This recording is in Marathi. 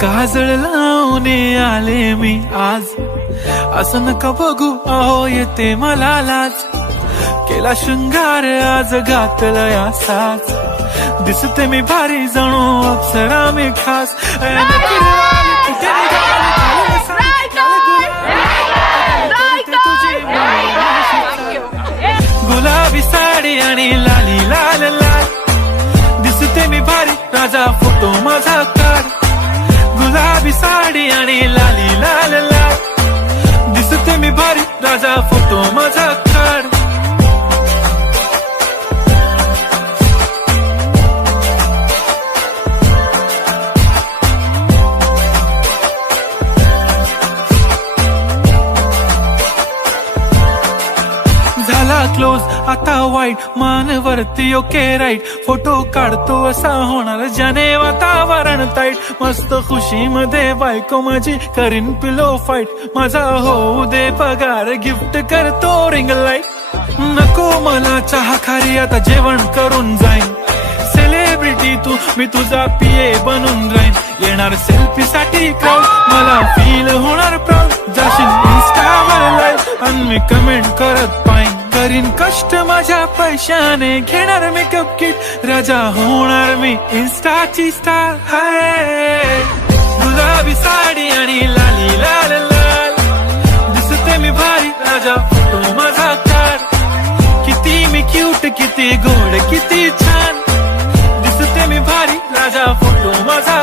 काजळ लावून आले मी आज, असं नका बघू अहो येते मला लाज. केला शृंगार आज घातला असाच, दिसते मी भारी जणू अप्सरा मी खास. गुलाबी साडी आणि लाली लाल लाल, दिसते मी भारी राजा फोटो माझा काढ. गुलाबी साडी आणि लाली लाल लाल, दिसते मी भारी राजा फोटो माझा काढ. झाला क्लोज आता वाईट, मानवरती ओके राईट. फोटो काढतो असा होणार ज्याने वातावरण ताईट. मस्त खुशी मध्ये बायको माझी करीन पिलो फाईट. माझा होऊ दे पगार गिफ्ट करतो रिंग लाईट. नको मला चहा खारी आता जेवण करून जाईन. सेलिब्रिटी तू मी तुझा पिये बनून राहीन. येणार सेल्फी साठी क्राऊड, मला फील होणार प्राऊड. जाशील इन्स्टावर लाईव्ह आणि मी कमेंट करत पाईन. करीन कष्ट माझ्या पैशाने, घेणार मेकअप किट. राजा होणार मी इन्स्टाची स्टार. हाय गुलाबी साडी आणि लाली लाल लाल, दिसते मी भारी राजा फोटो माझा काढ. किती मी क्यूट, किती गोड, किती छान, दिसते मी भारी राजा फोटो माझा